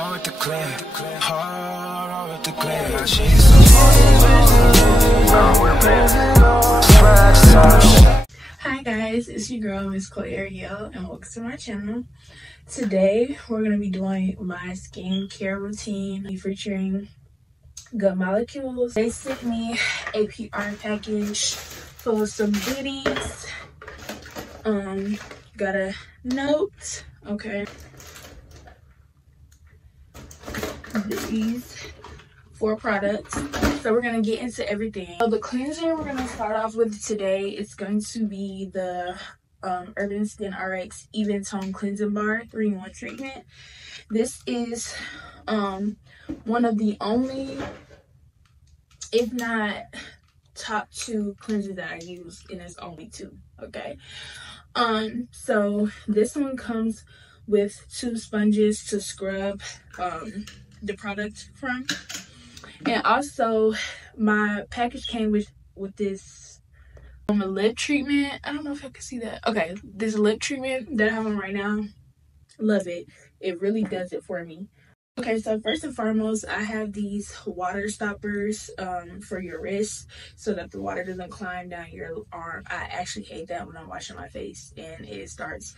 roll with the clear, roll with the clear. Now she's Hi guys, it's your girl Miss Khlo'E Ariel and welcome to my channel. Today we're going to be doing my skincare routine featuring Good Molecules. They sent me a PR package full of some goodies. Got a note, okay. These 4 products, so we're gonna get into everything. So the cleanser we're gonna start off with today is going to be the Urban Skin RX Even Tone Cleansing Bar 3-in-1 treatment. This is one of the only, if not top 2 cleansers that I use, and it's only 2. Okay, so this one comes with 2 sponges to scrub the product from, and also my package came with this a lip treatment. I don't know if I can see that. Okay, this lip treatment that I have on right now, love it. It really does it for me. Okay, so first and foremost, I have these water stoppers for your wrist so that the water doesn't climb down your arm. I actually hate that when I'm washing my face and it starts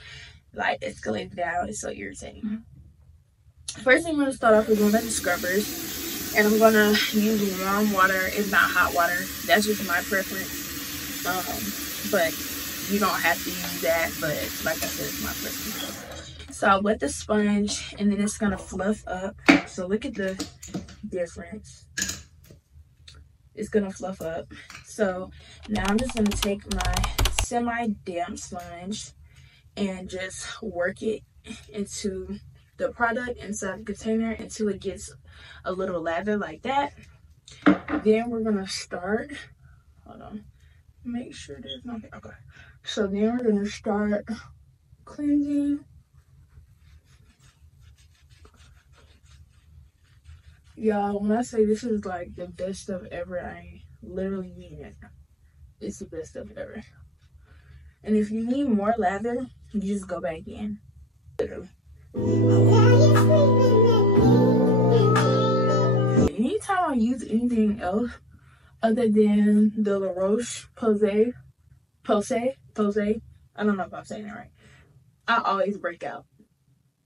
like escalating down. It's so irritating. First thing I'm going to start off with one of the scrubbers, and I'm going to use warm water, if not hot water. That's just my preference, but you don't have to use that, but like I said, it's my preference. So I wet the sponge and then it's going to fluff up. So look at the difference. It's going to fluff up. So now I'm just going to take my semi-damp sponge and just work it into the product inside the container until it gets a little lather like that. Then we're gonna start, hold on, make sure there's nothing. Okay, so then we're gonna start cleansing. Y'all, when I say this is like the best stuff ever, I literally mean it. It's the best stuff ever. And if you need more lather, you just go back in. Literally. Anytime I use anything else other than the La Roche-Posay, I don't know if I'm saying it right, I always break out.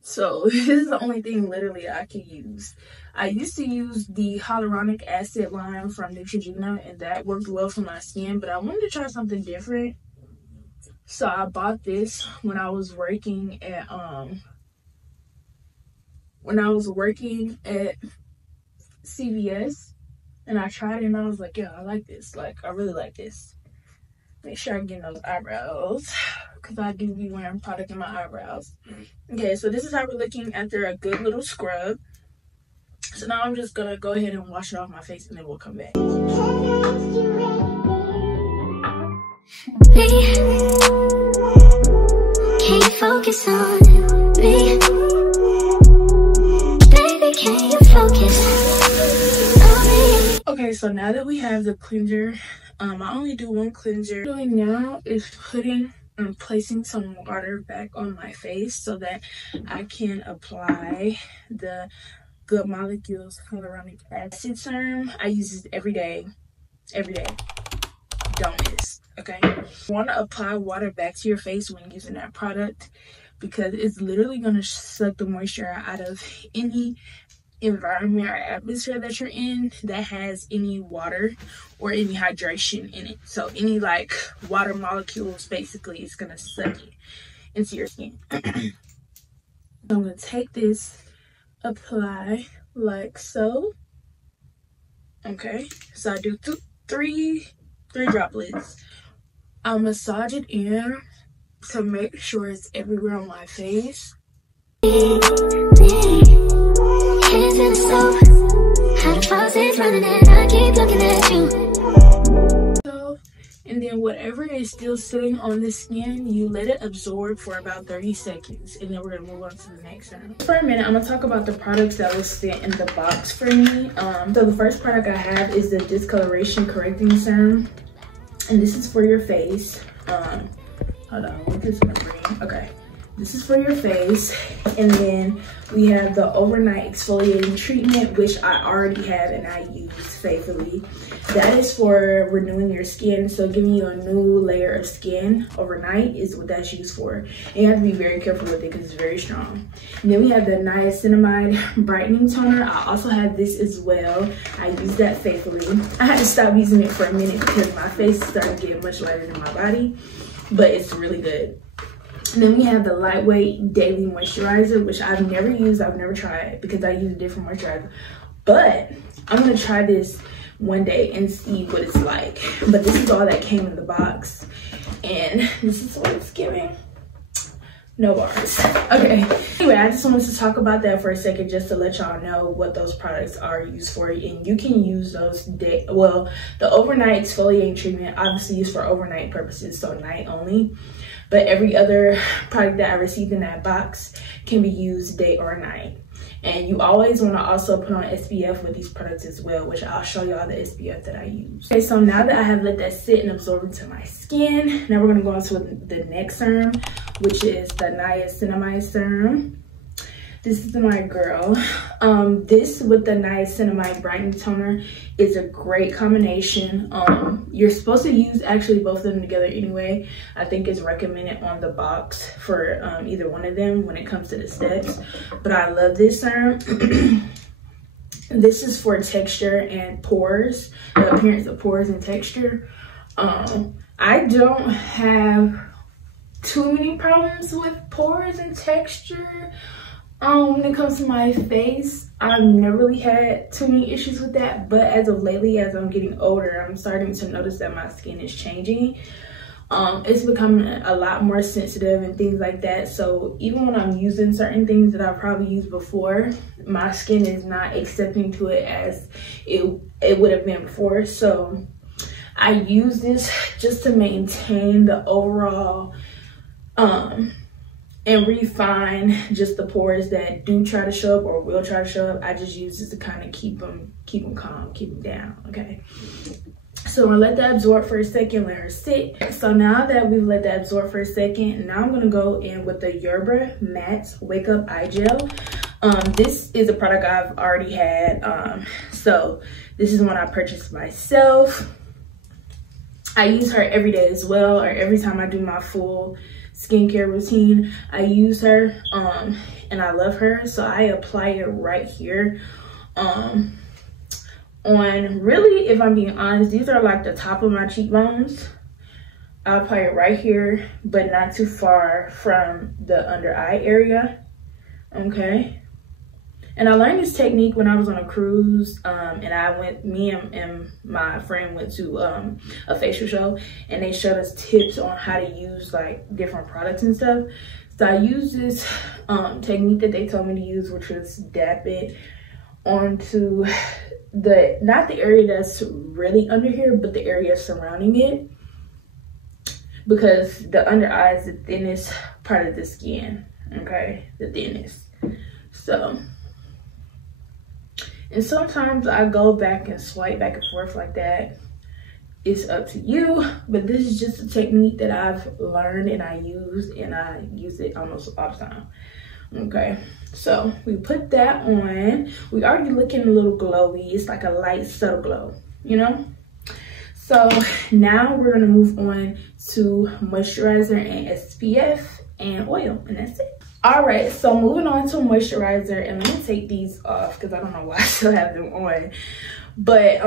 So this is the only thing literally I can use. I used to use the hyaluronic acid line from Neutrogena, and that worked well for my skin, but I wanted to try something different. So I bought this when I was working at CVS, and I tried it and I was like, yeah, I like this. Like, I really like this. Make sure I get those eyebrows, because I do be wearing product in my eyebrows. Okay, so this is how we're looking after a good little scrub. So now I'm just gonna go ahead and wash it off my face and then we'll come back. Can you focus on me? Baby, can you focus on me? Okay, so now that we have the cleanser, I only do one cleanser. What I'm doing now is putting and placing some water back on my face so that I can apply the Good Molecules Hyaluronic Acid Serum. I use this every day. Don't miss. Okay, you want to apply water back to your face when using that product, because it's literally going to suck the moisture out of any environment or atmosphere that you're in that has any water or any hydration in it. So any like water molecules, basically, it's going to suck it into your skin. So I'm going to take this, apply like so. Okay, so I do three droplets. I'll massage it in to make sure it's everywhere on my face. And then whatever is still sitting on the skin, you let it absorb for about 30 seconds. And then we're gonna move on to the next one. For a minute, I'm gonna talk about the products that was sent in the box for me. So the first product I have is the Discoloration Correcting Serum. And this is for your face. Hold on, what is this gonna bring? Okay. this is for your face. And then we have the overnight exfoliating treatment, which I already have and I use faithfully. That is for renewing your skin, so giving you a new layer of skin overnight is what that's used for. And you have to be very careful with it because it's very strong. And then we have the niacinamide brightening toner. I also have this as well. I use that faithfully. I had to stop using it for a minute because my face started getting much lighter than my body, but it's really good. And then we have the lightweight daily moisturizer, which I've never used. I've never tried because I use a different moisturizer, but I'm gonna try this one day and see what it's like. But this is all that came in the box, and this is what it's giving. No bars. Okay, anyway, I just wanted to talk about that for a second just to let y'all know what those products are used for. And you can use those well, the overnight exfoliating treatment obviously used for overnight purposes, so night only. But every other product that I received in that box can be used day or night. And you always want to also put on SPF with these products as well, which I'll show y'all the SPF that I use. Okay, so now that I have let that sit and absorb into my skin, now we're going to go on to the next serum, which is the niacinamide serum. This is my girl. This with the niacinamide brightening toner is a great combination. You're supposed to use actually both of them together anyway. I think it's recommended on the box for either one of them when it comes to the steps. But I love this serum. This is for texture and pores, the appearance of pores and texture. I don't have too many problems with pores and texture. When it comes to my face, I've never really had too many issues with that, but as of lately, as I'm getting older, I'm starting to notice that my skin is changing. It's becoming a lot more sensitive and things like that. So even when I'm using certain things that I probably used before, my skin is not accepting to it as it would have been before. So I use this just to maintain the overall and refine just the pores that do try to show up or will try to show up. I just use this to kind of keep them calm, keep them down, okay? So I'm gonna let that absorb for a second, let her sit. So now that we've let that absorb for a second, now I'm gonna go in with the Yerba Matte Wake Up Eye Gel. This is a product I've already had. So this is one I purchased myself. I use her every day as well, or every time I do my full skincare routine, I use her, and I love her. So I apply it right here. On really, if I'm being honest, these are like the top of my cheekbones. I apply it right here, but not too far from the under eye area, okay? And I learned this technique when I was on a cruise, and me and my friend went to a facial show, and they showed us tips on how to use like different products and stuff. So I used this technique that they told me to use, which was dab it onto not the area that's really under here, but the area surrounding it, because the under eye is the thinnest part of the skin, okay? The thinnest. So, and sometimes I go back and swipe back and forth like that. It's up to you, but this is just a technique that I've learned and I use it almost all the time. Okay, so we put that on. We already looking a little glowy. It's like a light, subtle glow, you know? So now we're gonna move on to moisturizer and SPF and oil, and that's it. All right, so moving on to moisturizer, and let me take these off because I don't know why I still have them on. But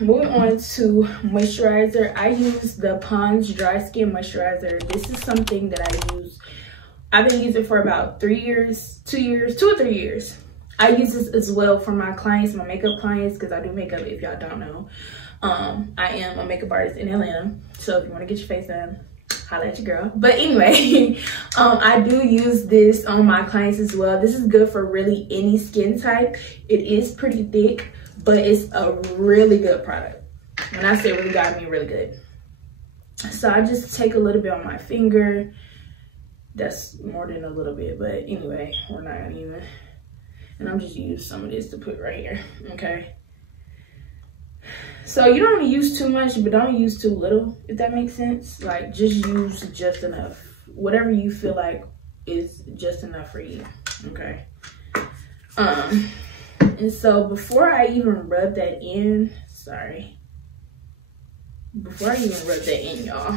moving on to moisturizer, I use the Pond's Dry Skin Moisturizer. This is something that I use. I've been using for about 3 years, 2 or 3 years. I use this as well for my clients, my makeup clients, because I do makeup if y'all don't know. I am a makeup artist in Atlanta, so if you want to get your face done, holla at your girl. But anyway, I do use this on my clients as well. This is good for really any skin type. It is pretty thick, but it's a really good product. When I say really good, I mean really good. So I just take a little bit on my finger. That's more than a little bit, but anyway, we're not even. And I'm just use some of this to put right here, okay? So you don't use too much, but don't use too little, if that makes sense. Like, just use just enough. Whatever you feel like is just enough for you, okay? And so before I even rub that in, y'all,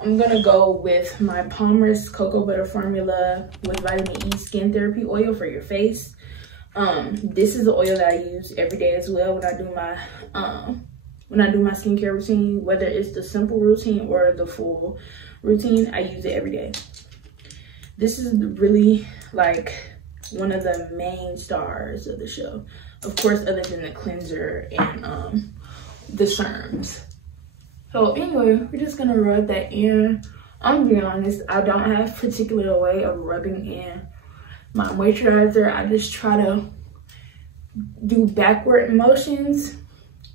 I'm gonna go with my Palmer's Cocoa Butter Formula with Vitamin E Skin Therapy Oil for your face. This is the oil that I use every day as well when I do my skincare routine, whether it's the simple routine or the full routine. I use it every day. This is really like one of the main stars of the show, of course, other than the cleanser and the serums. So anyway, we're just gonna rub that in. I'm being honest, I don't have a particular way of rubbing in my moisturizer. I just try to do backward motions,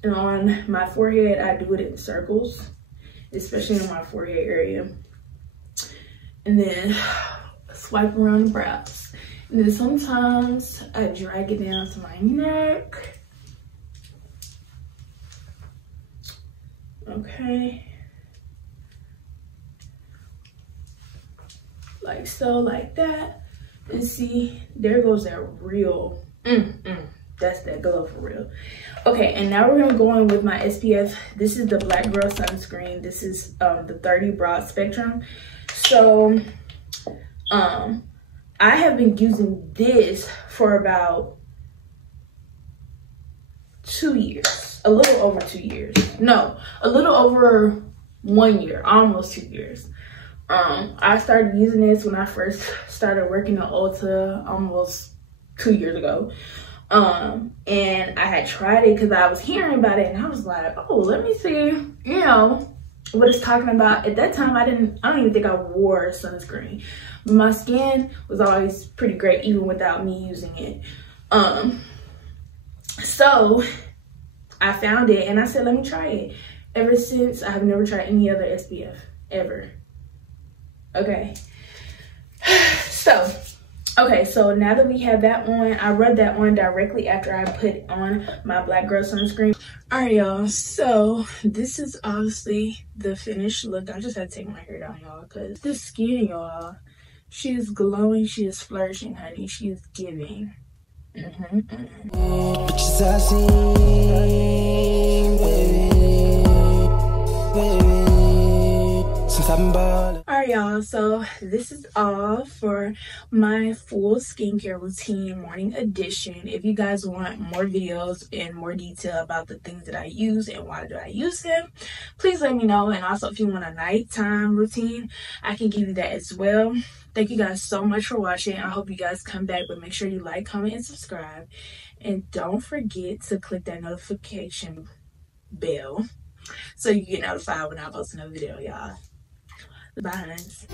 and on my forehead I do it in circles, especially in my forehead area, and then swipe around the brows, and then sometimes I drag it down to my neck. Okay, like so, like that. And see, there goes that real that's that glow for real. Okay, and now we're gonna go in with my SPF. This is the Black Girl sunscreen. This is the 30 broad spectrum. So I have been using this for about 2 years, a little over 2 years. No, a little over 1 year, almost 2 years. I started using this when I first started working at Ulta almost 2 years ago. And I had tried it because I was hearing about it, and I was like, oh, let me see, you know, what it's talking about. At that time, I don't even think I wore sunscreen. My skin was always pretty great even without me using it. So I found it and I said, let me try it. Ever since, I have never tried any other SPF ever. Okay. So now that we have that on, I rubbed that on directly after I put on my Black Girl sunscreen. All right, y'all, so this is obviously the finished look. I just had to take my hair down, y'all, because this skin, y'all, she is glowing, she is flourishing, honey. She is giving. Alright, y'all, so this is all for my full skincare routine morning edition. If you guys want more videos and more detail about the things that I use and why do I use them, please let me know. And also, if you want a nighttime routine, I can give you that as well. Thank you guys so much for watching. I hope you guys come back, but make sure you like, comment, and subscribe. And don't forget to click that notification bell so you get notified when I post another video, y'all. Bye, huns.